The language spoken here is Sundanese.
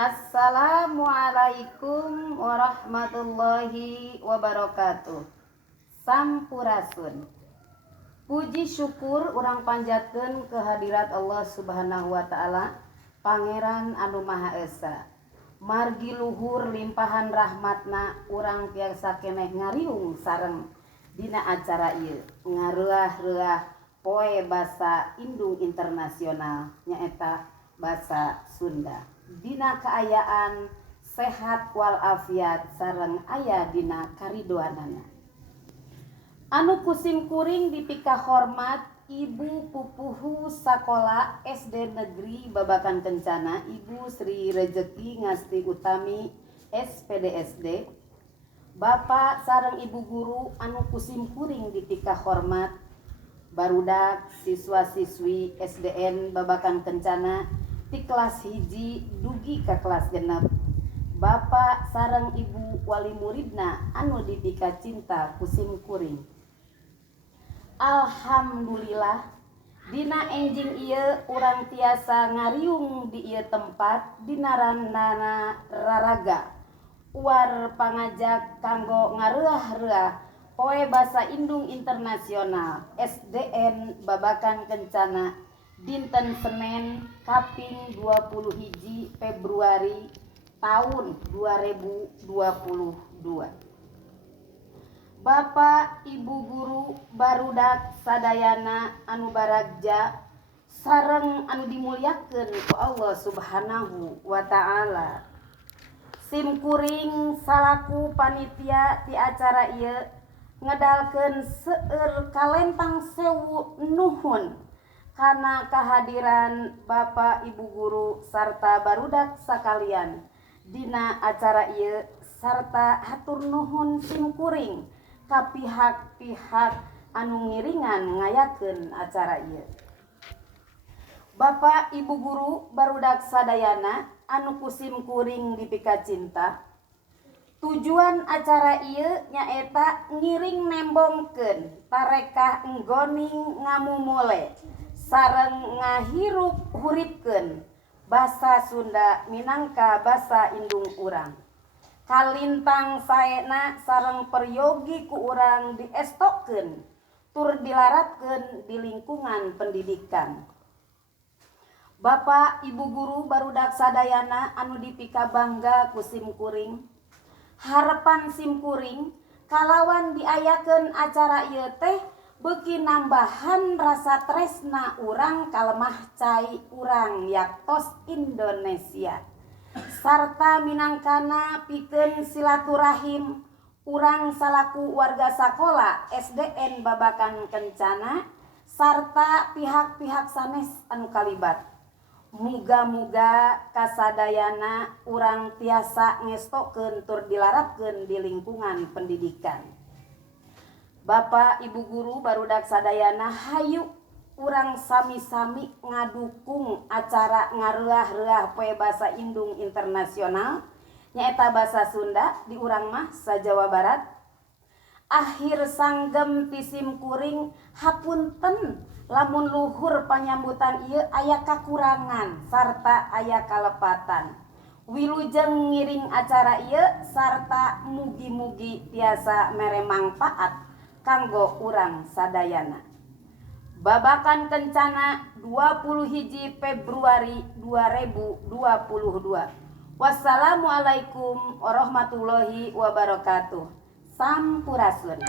Assalamualaikum warahmatullahi wabarakatuh. Sampurasun. Puji syukur urang panjatkeun kehadirat Allah Subhanahu wa taala, Pangeran anu Maha Esa. Margi luhur limpahan rahmatna urang tiasa keneh ngariung sareng dina acara ieu ngareuah-reuah poe basa indung internasional nyaeta basa Sunda. Dina kaayaan sehat walafiat sareng aya dina karidoanana. Anu kusim kuring dipika hormat Ibu Pupuhu Sakola SD Negeri Babakan Kencana, Ibu Sri Rejeki Ngasti Utami SPDSD. Bapak sareng Ibu Guru anu kusim kuring dipika hormat barudak siswa-siswi SDN Babakan Kencana di kelas hiji dugi ke kelas genep. Bapak sareng Ibu wali muridna anu dipika cinta kusim kuring. Alhamdulillah dina enjing ieu urang tiasa ngariung di ieu tempat dina randana raraga uar pangajak kanggo ngareuah-reuah poe basa indung internasional SDN Babakan Kencana dinten Senin kaping 21 Februari tahun 2022. Bapak Ibu Guru barudak sadayana anu baragja sareng anu dimulyakeun ku Allah Subhanahu wa taala. Sim kuring salaku panitia di acara ieu ngedalkeun seueur kalentang sewu nuhun kana kehadiran Bapak Ibu Guru sarta barudak sakalian dina acara ieu sarta hatur nuhun sim kuring ka pihak-pihak anu ngiringan ngayakeun acara ieu. Bapak Ibu Guru barudak sadayana anu kusim kuring dipika cinta, tujuan acara ieu nyaeta ngiring nembongkeun tarekah enggoning ngamumule sareng ngahirup huripkeun basa Sunda minangka basa indung urang. Kalintang saena sareng peryogi ku urang diestokeun tur dilaratkeun di lingkungan pendidikan. Bapak Ibu Guru barudak sadayana anu dipika bangga ku sim kuring, harapan sim kuring kalawan diayakeun acara ieu teh beuki nambahan rasa tresna urang kalemah cai urang yaktos Indonesia sarta minangkana pikeun silaturahim urang salaku warga sakola SDN Babakan Kencana sarta pihak-pihak sanes anu kalibat. Muga-muga kasadayana urang tiasa ngestokeun tur dilaratkeun di lingkungan pendidikan. Bapak Ibu Guru barudak sadayana hayu urang sami-sami ngadukung acara ngareuah-reuah poe basa indung internasional nyaeta basa Sunda di urang mah sa-Jawa Barat. Akhir sanggem ti sim kuring hapunten lamun luhur panyambutan ieu aya kakurangan sarta aya kalepatan. Wilujeng ngiring acara ieu sarta mugi-mugi tiasa mere mangpaat kanggo urang sadayana. Babakan Kencana 21 Februari 2022. Wassalamualaikum warahmatullahi wabarakatuh. Sampurasun.